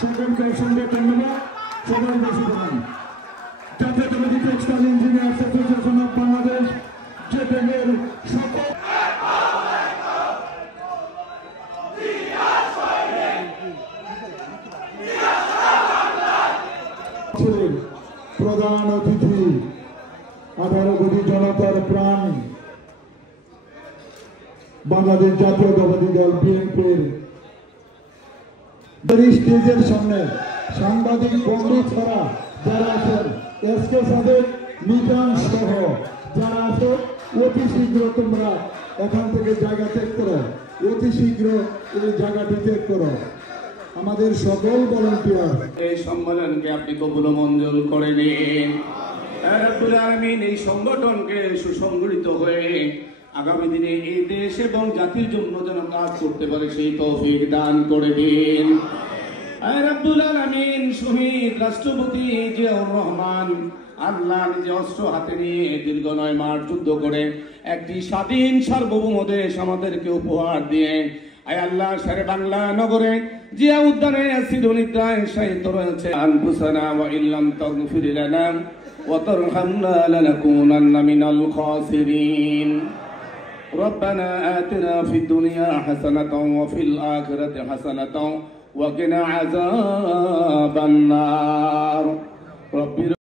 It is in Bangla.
সকলকে অসংখ্য ধন্যবাদ। সবাই বসে পড়েন। জাতীয়তাবাদী textile engineers association of Bangladesh জেটেমের সকল প্রধান অতিথি 18 কোটি জনতার প্রাণ বাংলাদেশ জাতীয়তাবাদী দল বিএনপির স্টেজের সামনে সাংবাদিক বন্ধু ছাড়া যারা আছেন এসকে সাদেক মিজান সহ যারা আছে অতি শীঘ্র তোমরা এখান থেকে জায়গা ত্যাগ করো, অতি শীঘ্র এই জায়গাটি ত্যাগ করো। আমাদের সকল ভলান্টিয়ার এই সম্মেলনকে আপনি কবুল মঞ্জুর করে নিন। রব্বুল আলামিন এই সংগঠনকে সুসংগঠিত হয়ে আগামী দিনে এই দেশ এবং জাতির জন্য যেন কাজ করতে পারে সেই তৌফিক দান করে দিন। রব্বুল আলামিন শহীদ রাষ্ট্রপতি জিয়াউর রহমান আল্লাহ নিজে অস্ত্র হাতে নিয়ে দীর্ঘ 9 মাস যুদ্ধ করে একটি স্বাধীন সার্বভৌম দেশ আমাদেরকে উপহার দিয়ে আয় আল্লাহ সারে বাংলা নগরে জিয়া উদ্যানে চিরনিদ্রায় শায়িত রয়েছে। আনফুসানা ওয়া ইল্লাম তাগফির লানা ওয়া তারহামনা লানাকুনান্না মিনাল খাসিরিন। ربنا آتنا في الدنيا حسنة وفي الآخرة حسنة وقنا عذاب النار. رب